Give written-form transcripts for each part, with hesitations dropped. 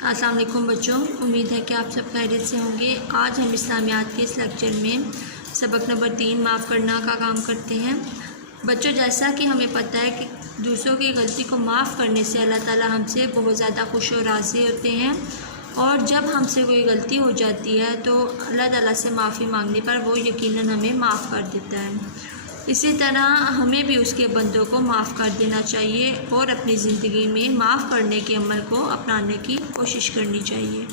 अस्सलाम वालेकुम बच्चों, उम्मीद है कि आप सब खैरियत से होंगे। आज हम इस्लामियात के इस लेक्चर में सबक नंबर 3 माफ़ करना का काम करते हैं। बच्चों, जैसा कि हमें पता है कि दूसरों की गलती को माफ़ करने से अल्लाह ताला हमसे बहुत ज़्यादा खुश और राज़ी होते हैं, और जब हमसे कोई गलती हो जाती है तो अल्लाह ताला से माफ़ी मांगने पर वो यकीनन हमें माफ़ कर देता है। इसी तरह हमें भी उसके बंदों को माफ़ कर देना चाहिए और अपनी ज़िंदगी में माफ़ करने के अमल को अपनाने की कोशिश करनी चाहिए।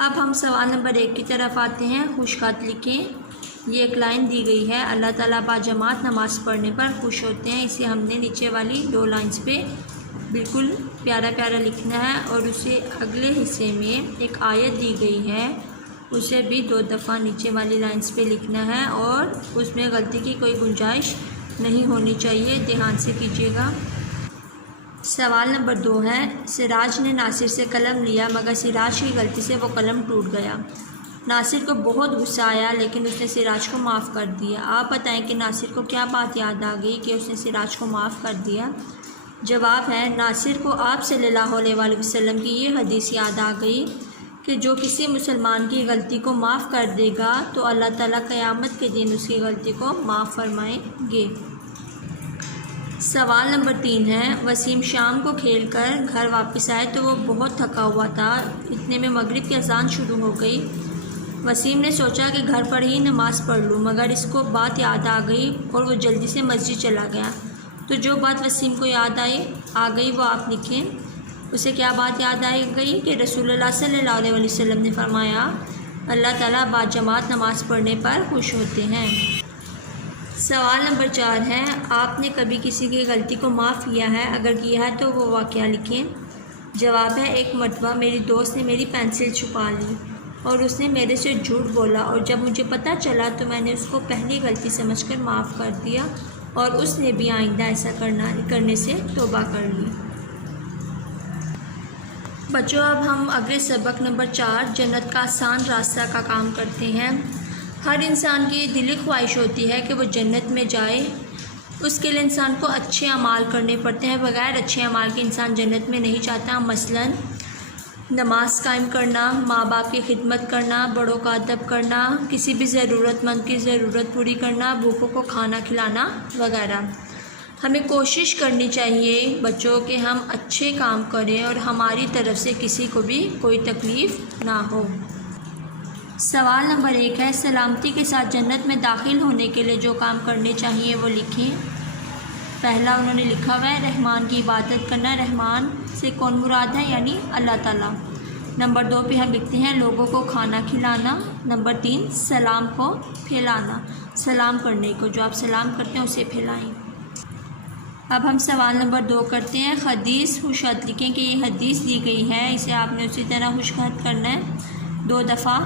अब हम सवाल नंबर 1 की तरफ आते हैं। खुशखत लिखें। ये एक लाइन दी गई है, अल्लाह ताला बाजमात नमाज़ पढ़ने पर खुश होते हैं। इसे हमने नीचे वाली 2 लाइन्स पे बिल्कुल प्यारा प्यारा लिखना है, और उसे अगले हिस्से में एक आयत दी गई है, उसे भी 2 दफ़ा नीचे वाली लाइन्स पे लिखना है, और उसमें गलती की कोई गुंजाइश नहीं होनी चाहिए। ध्यान से कीजिएगा। सवाल नंबर 2 है, सिराज ने नासिर से कलम लिया मगर सिराज की गलती से वो कलम टूट गया। नासिर को बहुत गुस्सा आया लेकिन उसने सिराज को माफ़ कर दिया। आप बताएं कि नासिर को क्या बात याद आ गई कि उसने सिराज को माफ़ कर दिया। जवाब है, नासिर को आप सल्लल्लाहु अलैहि वसल्लम की ये हदीस याद आ गई कि जो किसी मुसलमान की गलती को माफ़ कर देगा तो अल्लाह ताला क़यामत के दिन उसकी गलती को माफ़ फरमाएंगे। सवाल नंबर 3 है, वसीम शाम को खेल कर घर वापस आए तो वो बहुत थका हुआ था। इतने में मगरिब की अज़ान शुरू हो गई। वसीम ने सोचा कि घर पर ही नमाज़ पढ़ लूँ, मगर इसको बात याद आ गई और वो जल्दी से मस्जिद चला गया। तो जो बात वसीम को याद आ गई वो आप लिखें। उसे क्या बात याद आ गई कि रसूलुल्लाह सल्लल्लाहु अलैहि वसल्लम ने फरमाया, अल्लाह ताला बाजमात नमाज़ पढ़ने पर खुश होते हैं। सवाल नंबर 4 है, आपने कभी किसी की गलती को माफ़ किया है? अगर किया है तो वो वाक़या लिखें। जवाब है, एक मरतबा मेरी दोस्त ने मेरी पेंसिल छुपा ली और उसने मेरे से झूठ बोला, और जब मुझे पता चला तो मैंने उसको पहली गलती समझकर माफ़ कर दिया, और उसने भी आइंदा ऐसा करने से तौबा कर ली। बच्चों, अब हम अगले सबक नंबर 4 जन्नत का आसान रास्ता का काम करते हैं। हर इंसान की दिली ख्वाहिश होती है कि वो जन्नत में जाए। उसके लिए इंसान को अच्छे अमाल करने पड़ते हैं। बग़ैर अच्छे अमाल के इंसान जन्नत में नहीं जाता। मसलन नमाज कायम करना, माँ बाप की खिदमत करना, बड़ों का अदब करना, किसी भी ज़रूरतमंद की ज़रूरत पूरी करना, भूखों को खाना खिलाना वगैरह। हमें कोशिश करनी चाहिए बच्चों कि हम अच्छे काम करें और हमारी तरफ से किसी को भी कोई तकलीफ़ ना हो। सवाल नंबर 1 है, सलामती के साथ जन्नत में दाखिल होने के लिए जो काम करने चाहिए वो लिखें। पहला उन्होंने लिखा हुआ है, रहमान की इबादत करना। रहमान से कौन मुराद है? यानी अल्लाह ताला। नंबर 2 पे हम लिखते हैं, लोगों को खाना खिलाना। नंबर 3, सलाम को फैलाना। सलाम करने को, जो आप सलाम करते हैं उसे फैलाएं। अब हम सवाल नंबर 2 करते हैं। हदीस खुशखत लिखें कि ये हदीस दी गई है, इसे आपने उसी तरह खुशखत करना है 2 दफ़ा।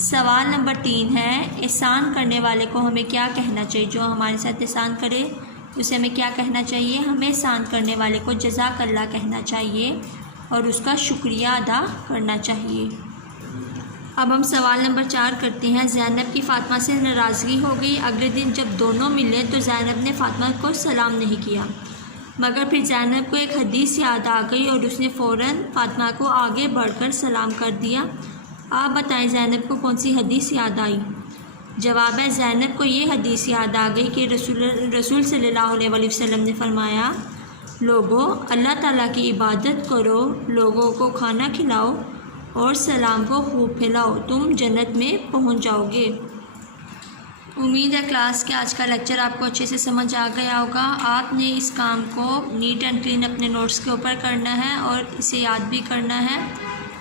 सवाल नंबर 3 है, एहसान करने वाले को हमें क्या कहना चाहिए? जो हमारे साथ एहसान करे उसे हमें क्या कहना चाहिए? हमें एहसान करने वाले को जज़ाकल्लाह कहना चाहिए और उसका शुक्रिया अदा करना चाहिए। अब हम सवाल नंबर 4 करते हैं। ज़ैनब की फ़ातिमा से नाराज़गी हो गई। अगले दिन जब दोनों मिले तो ज़ैनब ने फ़ातिमा को सलाम नहीं किया, मगर फिर ज़ैनब को एक हदीस याद आ गई और उसने फ़ौरन फ़ातिमा को आगे बढ़कर सलाम कर दिया। आप बताएं ज़ैनब को कौन सी हदीस याद आई? जवाब है, ज़ैनब को ये हदीस याद आ गई कि रसूल सल्लल्लाहु अलैहि वसल्लम ने फरमाया, लोगों अल्लाह ताला की इबादत करो, लोगों को खाना खिलाओ और सलाम को खूब फैलाओ, तुम जन्नत में पहुंच जाओगे। उम्मीद है क्लास के आज का लेक्चर आपको अच्छे से समझ आ गया होगा। आपने इस काम को नीट एंड क्लीन अपने नोट्स के ऊपर करना है और इसे याद भी करना है,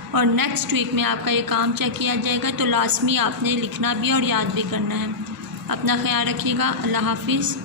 और नेक्स्ट वीक में आपका ये काम चेक किया जाएगा, तो लाजमी आपने लिखना भी और याद भी करना है। अपना ख्याल रखिएगा। अल्लाह हाफिज़।